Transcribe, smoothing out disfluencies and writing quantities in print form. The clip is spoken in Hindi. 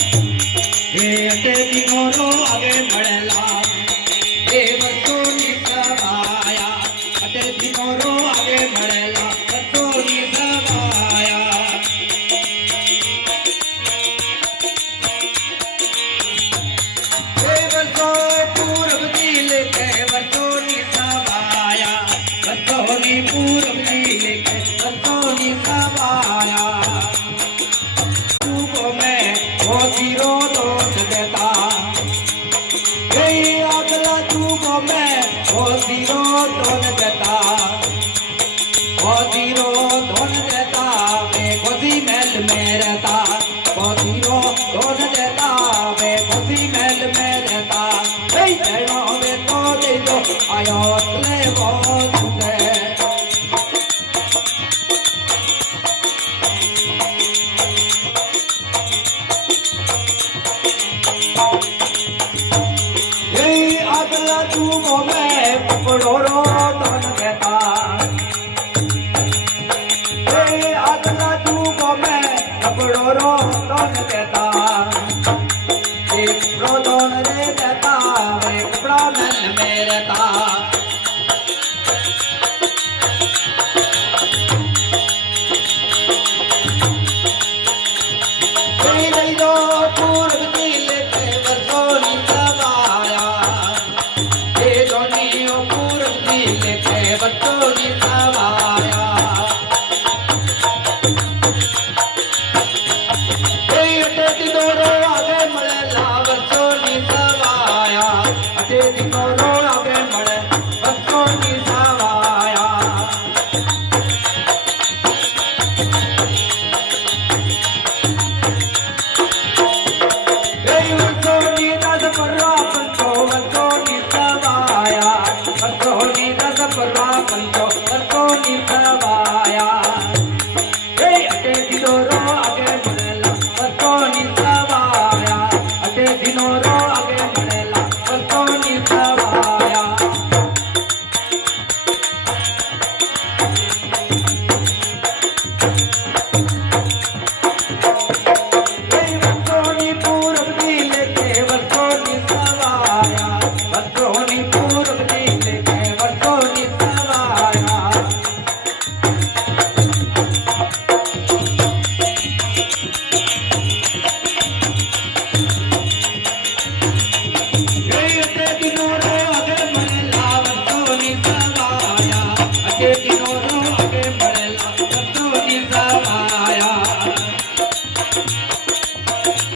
हे अटे दिनो रो आगे बढ़ला हे वर्षोनी समाया अटे दिनो रो आगे बढ़ला वर्षोनी समाया हे वर्षो पूर्व दिल के वर्षोनी समाया वर्षोनी पूर्व दिल के वर्षोनी समाया तू मैं वो जीरो देता अगला तू को मैं वो जीरो धोन देता वो जीरो धोन देता मैं खुशी महल में रहता वो जीरो धोन देता मैं खुशी महल में रहता चढ़ो में तो दे दो आयो ले वो सुंदर तू को मैं पकड़ो धन देता अगला तू को मैं पकड़ो धन देता